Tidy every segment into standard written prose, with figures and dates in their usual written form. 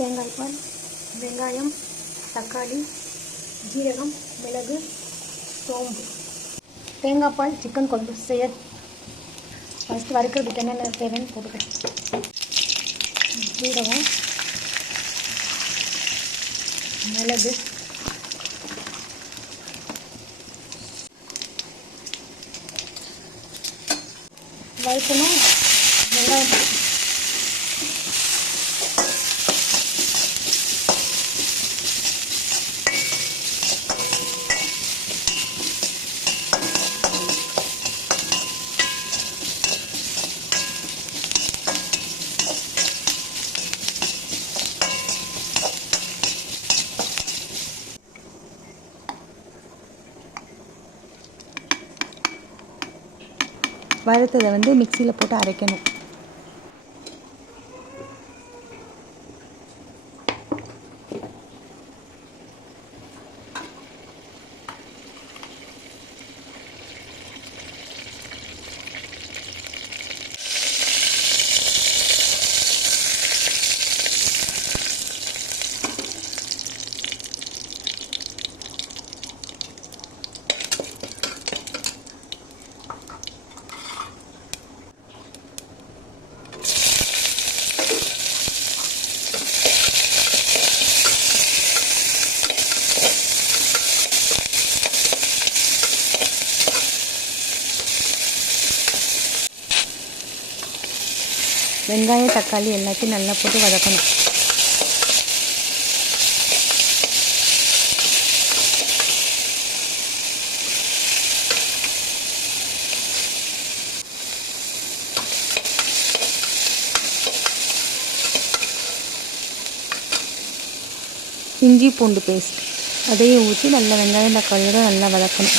தேங்காய் பால், வெங்காயம், தக்காளி, ஜீரகம், மிளகு, சோம்பு. தேங்காய் பால் சிக்கன் குழம்பு செய்ய ஃபஸ்ட்டு வறுக்கிறதுக்கு என்னென்ன தேவைன்னு போட்டுக்கிறேன். ஜீரகம், மிளகு, வறுக்கணும். வெங்காயம் வறுத்ததை மிக்சியில் போட்டு அரைக்கணும். வெங்காயம், தக்காளி எல்லாத்தையும் நல்லா போட்டு வதக்கணும். இஞ்சி பூண்டு பேஸ்ட் அதையும் ஊற்றி நல்லா வெங்காயம் தக்காளியோட நல்லா வதக்கணும்.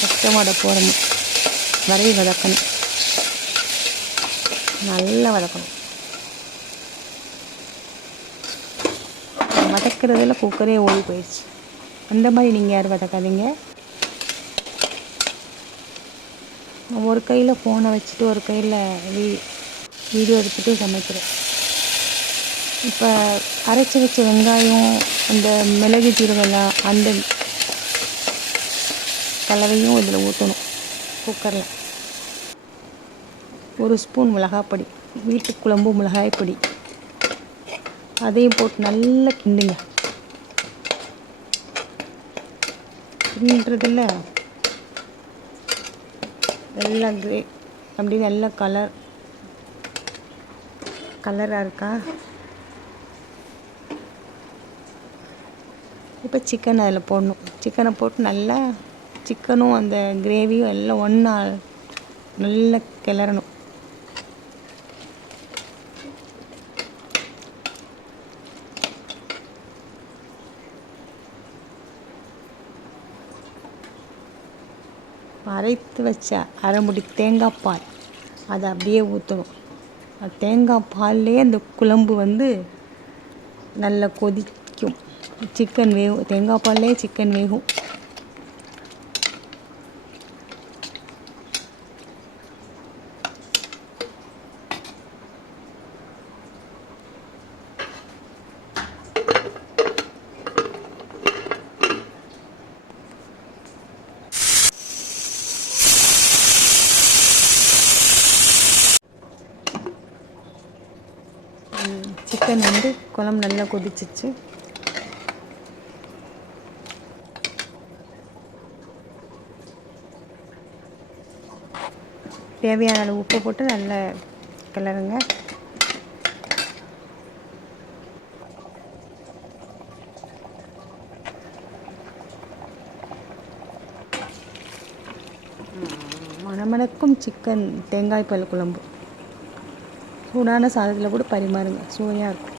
பச்சை வாடை போடணும் வரையை வதக்கணும். நல்லா வதக்கணும். வதக்கிறதுல குக்கரே ஓடி போயிடுச்சு. அந்த மாதிரி நீங்கள் யாரும் வதக்காதீங்க. ஒரு கையில் ஃபோனை வச்சுட்டு ஒரு கையில் வீடியோ எடுத்துகிட்டு சமைக்கிறேன். இப்போ அரைச்சி வச்ச வெங்காயம், அந்த மிளகு ஜீரகெல்லாம் அந்த கலவையும் இதில் ஊற்றணும். குக்கரில் ஒரு ஸ்பூன் மிளகாய்ப்பொடி, வீட்டு குழம்பு மிளகாய் பொடி, அதையும் போட்டு நல்லா கிண்டுங்க. கிண்டுறதில்ல நல்லா அப்படி நல்லா கலராக இருக்கா. இப்போ சிக்கன் அதில் போடணும். சிக்கனை போட்டு நல்லா சிக்கனும் அந்த கிரேவியும் எல்லாம் ஒன்றா நல்லா கிளறணும். அரைத்து வச்ச அரை முடி தேங்காய் பால் அதை அப்படியே ஊற்றணும். அது தேங்காய் பால்லேயே அந்த குழம்பு நல்லா கொதிக்கும். சிக்கன் வேகும். தேங்காய் பால்லே சிக்கன் வேகும். சிக்கன் குழம்பு நல்லா கொதிச்சிச்சு. தேவையான அளவு உப்பு போட்டு நல்லா கிளறுங்க. மணமணக்கும் சிக்கன் தேங்காய் பால் குழம்பு சூடான சாதத்தில் கூட பரிமாறுங்க. சுவையாக இருக்கும்.